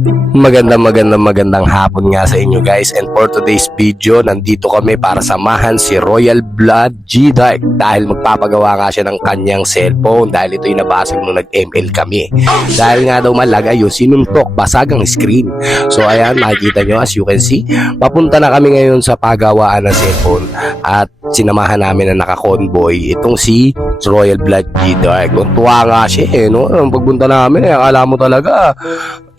Magandang hapon nga sa inyo guys, and for today's video nandito kami para samahan si Royal Blood G-Dark dahil magpapagawa nga siya ng kanyang cellphone dahil ito'y nabasag nung nag-ML kami dahil nga daw malagay yung sinuntok, basag ang screen. So ayan, makikita nyo as you can see, papunta na kami ngayon sa pagawaan ng cellphone at sinamahan namin na naka-convoy itong si Royal Blood G-Dark. Tuwa nga siya no? Ang pagpunta namin akala mo talaga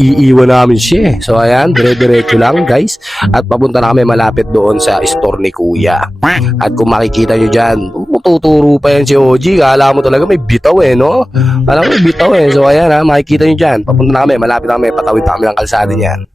iiwan namin siya. So ayan, dire-diretso lang guys. At papunta na kami malapit doon sa store ni Kuya. At kung makikita nyo dyan, tuturo pa yan si OG. Kala mo talaga may bitaw no? Alam mo may bitaw So ayan makikita nyo dyan. Papunta na kami, malapit na kami. Patawid na kami ng kalsada niyan.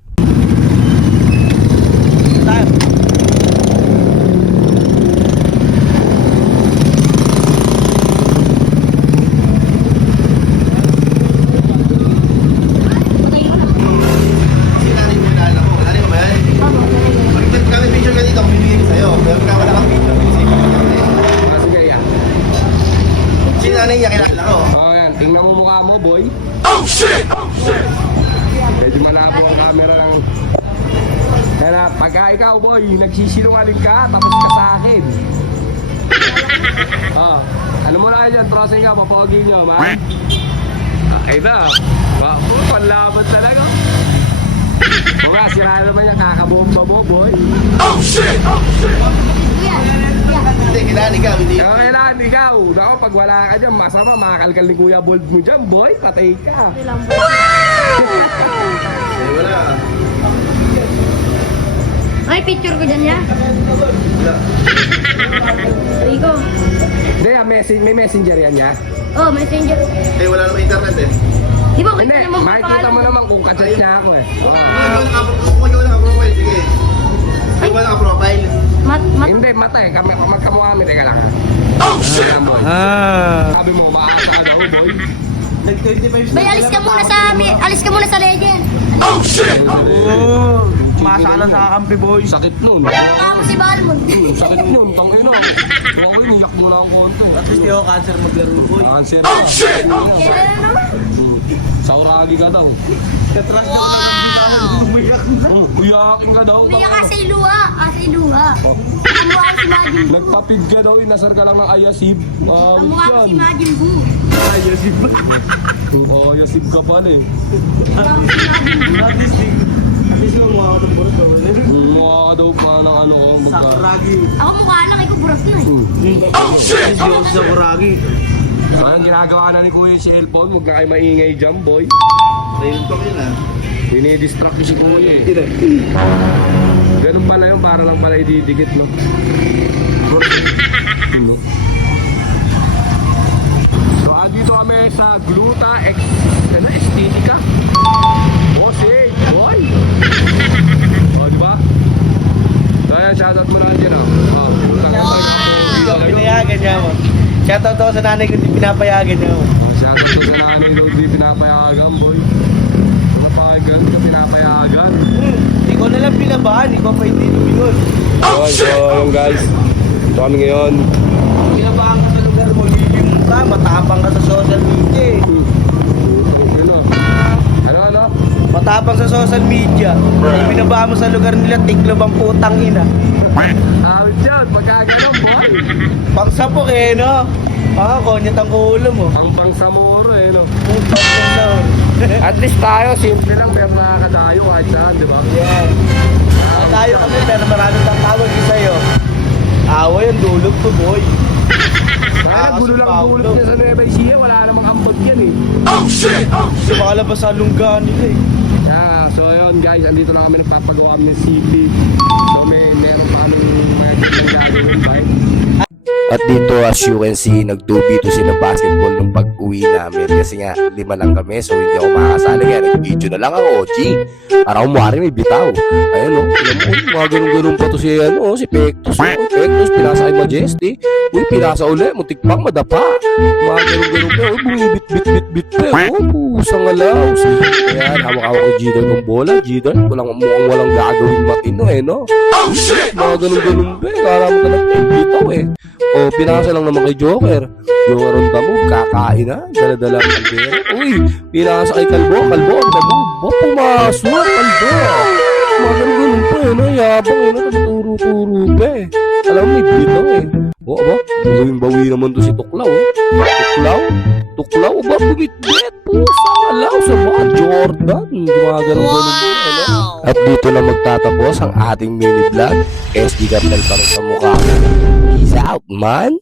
Tingnan mo mukha mo, boy. Oh shit! Medyo malabo ang camera ng... Kaya pagka ikaw, boy, nagsisinungaling ka, tapos ka sa akin. Ano mo lang yan, trosing ka, papawagin nyo, man. Okay na. Panlaban talaga. Mga sila naman yung kakabomba mo, boy. Oh shit! Hindi, kailangan ikaw, hindi. Kailangan ikaw. Naku, pag wala ka dyan, masama, makakalkal ni Kuya Bold mo dyan, boy. Patay ka. Wala. Ay, picture ko dyan ya. Rico. Hindi, may messenger yan niya. Oh, messenger. Eh, wala naman internet eh. Di ba Hindi, kita naman makikita mo naman kung kachat niya ako eh. Kung wala ka profile, sige. Kung wala ka profile. Hindi, mata eh. Magkamukha kami, teka lang. Oh, shit! Sabi mo, maasa ka daw, boy. Nag-25 Bay, alis ka muna sa legend. Oh, shit! Masala sa kampi, boy. Sakit nun. Mukha mo si Balmond. Sakit nun, tangina. Ako niyak mo lang ang konti. At least yung cancer maglaro, boy. Cancer. Oh, shit! Kailan na naman? Sauragi ka daw. Katras daw na umiyak. Uyakin ka daw. Umiyak ka sa iluha. Sa iluha. Kamukha ko si Majin Buu. Nagpapid ka daw, inasar ka lang ng ayasib. Kamukha ko si Majin Buu. Ayosip. Oo, ayasib ka pala eh. Kamukha ko si Majin Buu. At least yung mga katambor ko. Mukha ka daw pa ng ano ko. Sakuragi. Ako mukha lang, ikaw buras na eh. Oh, shit! Sakuragi. Ang ginagawa na ni Kuya si cellphone, huwag na kayo maingay dyan, boy. Ayun pa yun Dinidistract si Kuya eh. Ganun pala yun, para lang pala ididikit, no? So, andito kami sa Gluta Estetica. Bossing, boy! O, diba? So, ayan, shoutout mo na dyan, Pinayagan niya mo. Shoutout ako sa nanay ko, di pinapayagan niya mo. Shoutout sa nanay daw, di pinapayagan, boy. Mga pagan ka pinapayagan. Ikaw na lang pinabahan, ikaw pa hindi lumingon. So, yung guys, ito kami ngayon. Pinabahan ka sa lugar mo, lilim ka, matapang ka sa social media eh. Ano? Matapang sa social media. Pinabahan mo sa lugar nila, tiklob ang putang ina. Awit yan, pagkaganon, boy. Pangsapok eh, no? Konyat ang ulo mo. Ang pangsamoro eh, no? Putang ina. At least tayo, simple lang, pero nakakadayo kahit saan, di ba? Yan. Tayo kami, pero maraming tatawag din sa'yo. Awa yung dulog to, boy. Kaya gulo lang gulot niya sa Nueva Ecija, wala namang ambot yan eh. Oh, shit! Sumakalabas sa lungga nila eh. Yeah, so yun guys, andito lang kami nagpapagawa kami ng CP. So meron pa kaming mga ganyan gagawin, bye. At dito as you can see, nagtubito sila basketball nung pag-uwi namin kasi nga 5 lang kami, so hindi ako makakasali kaya nag-video na lang ako, OG. Para kumwari may bitaw. Ayun o, mga ganun-ganun pa to si Pectus. Pectus, pinasa kay Majesty. Uy, pinasa ulit, muntik pang madapa. Mga ganun-ganun pa, bumibit-bit-bit pa. Pusang alaws. Ayan, hawak-hawak ko G-Dog ng bola. G-Dog, mukhang walang gagawin matino no? Mga ganun-ganun pa, kala mo talagang may bitaw O, pinasa lang naman kay Joker. Joker on the move, kakain na. Dala-dala ang kaldera. Uy, pinasa kay Kalbo on the move. Ba, pumasok, Aldo. Ganun pa eh, no? Yabang eh, no? Turo-turo pa eh. Alam mo, may bitaw eh. O, ba? Bawi naman to si Tuklaw, oh. Tuklaw? Tuklaw, ba? Bumitbit. Pusang alaw sa mga Jordan. Gumagano'n pa, ano? At dito na magtatapos ang ating mini vlog. SG Cartel pa rin sa mukha. Peace out, man!